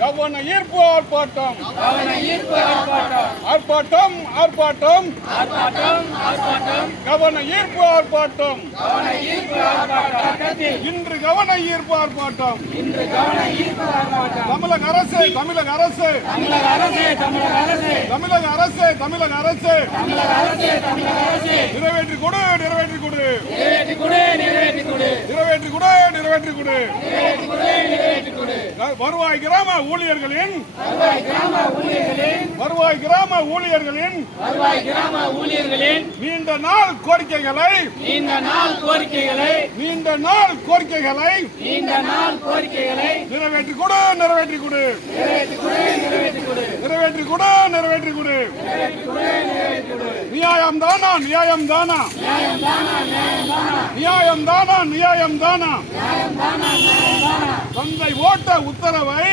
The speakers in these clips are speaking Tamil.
கவன ஈர்ப்பு ஆர்ப்பாட்டம் ஆர்ப்பாட்டம் ஆர்ப்பாட்டம் கவன ஈர்ப்பு ஆர்ப்பாட்டம் இன்று கவன ஈர்ப்பு ஆர்ப்பாட்டம் தமிழக அரசு தமிழக அரசு தமிழக அரசு தமிழக அரசு நிறைவேற்றி கொடு நிறைவேற்றி கொடு நிறைவேற்றி கொடு நிறைவேற்றி கொடு வருவாய் கிராம ஊழியர்களின் வருவாய் கிராம ஊழியர்களின் நீண்ட நாள் கோரிக்கைகளை நிறைவேற்றி கொடு நிறைவேற்றி கொடு நிறைவேற்றி கொடு நிறைவேற்றி கொடு நியாயம் தானா நியாயம் தானா நியாயம் தானா நியாயம் தானா தந்தை ஓட்ட உத்தரவை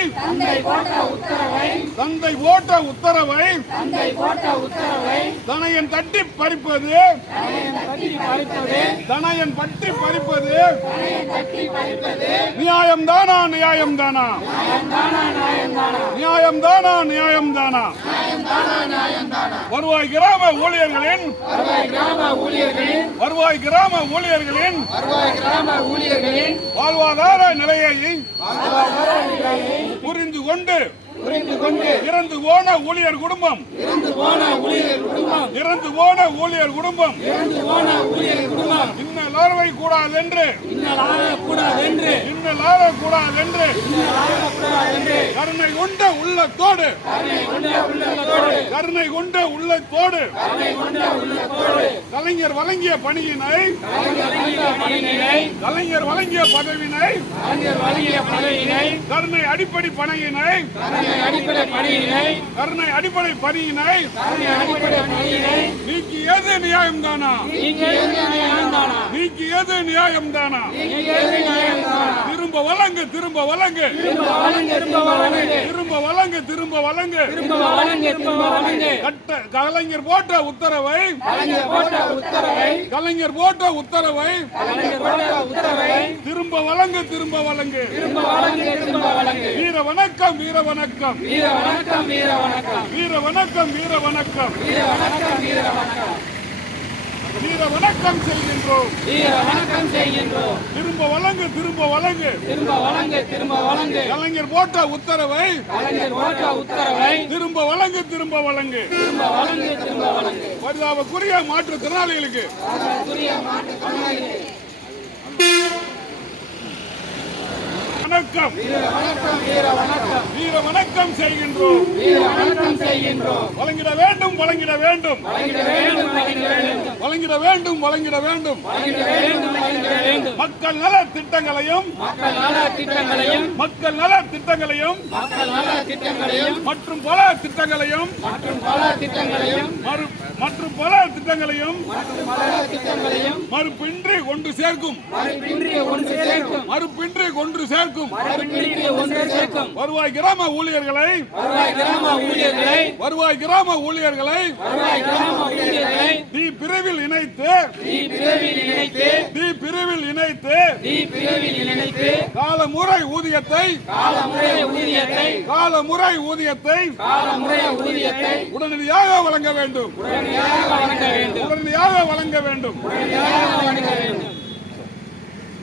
தந்தை ஓட்ட உத்தரவை தனையன் தட்டி பறிப்பது தனையன் பட்டி பறிப்பது நியாயம் தானா நியாயம் தானா நியாயம் தானா நியாயம் தானா வருவாய் கிராம ஊழியர்களின் வருவாய் கிராம ஊழியர்களின் வாழ்வாதார நிலையை புரிந்து கொண்டு இறந்து போன ஊழியர் குடும்பம் இறந்து போன ஊழியர் குடும்பம் இன்னல் ஆரவை கூடாது என்று இன்னல் ஆரக்கூடாது என்று கருணை கொண்ட உள்ளத்தோடு கருணை கொண்ட உள்ளத்தோடு கலைஞர் வழங்கிய பணியினை கலைஞர் வழங்கிய பதவியினை கருணை அடிப்படை பணியினை கருணை அடிப்படை பணியினை நீக்கியது நியாயம் தானா நீக்கியது நியாயம் தானா திரும்ப வழங்கு திரும்ப வழங்கு திரும்ப வழங்கு திரும்ப வழங்கு கலைஞர் போட்ட உத்தரவை கலைஞர் போட்ட உத்தரவை திரும்ப வழங்கு திரும்ப வழங்கு வீர வணக்கம் வீர வணக்கம் வீர வணக்கம் வீர வணக்கம் வீர வணக்கம் வீர வணக்கம் வீர வணக்கம் வீர வணக்கம் வீர வணக்கம் செய்கின்றோம் வீர வணக்கம் செய்கின்றோம் திரும்ப வழங்கு திரும்ப வழங்கு திரும்ப வழங்கு திரும்ப வழங்கு கலைஞர் போட்ட உத்தரவை திரும்ப வழங்கு திரும்ப வழங்கு திரும்ப வழங்கு திரும்ப வழங்கு பரிதாபக்குரிய மாற்றுத்திறனாளிகளுக்கு வணக்கம் வீர வணக்கம் செய்கின்றோம் வழங்கிட வேண்டும் வழங்கிட வேண்டும் வழங்கிட வேண்டும் வழங்கிட வேண்டும் மக்கள் நல திட்டங்களையும் மக்கள் நல திட்டங்களையும் மற்றும் பல திட்டங்களையும் மற்றும் பல திட்டங்களையும் மறுப்பின்றி கொண்டு சேர்க்கும் மறுப்பின்றி கொண்டு சேர்க்கும் வருவாய் கிராம ஊழியர்களை வருவாய் கிராம ஊழியர்களை தி பிரிவில் இணைத்து காலமுறை ஊதியத்தை உடனடியாக வழங்க வேண்டும் உடனடியாக வழங்க வேண்டும்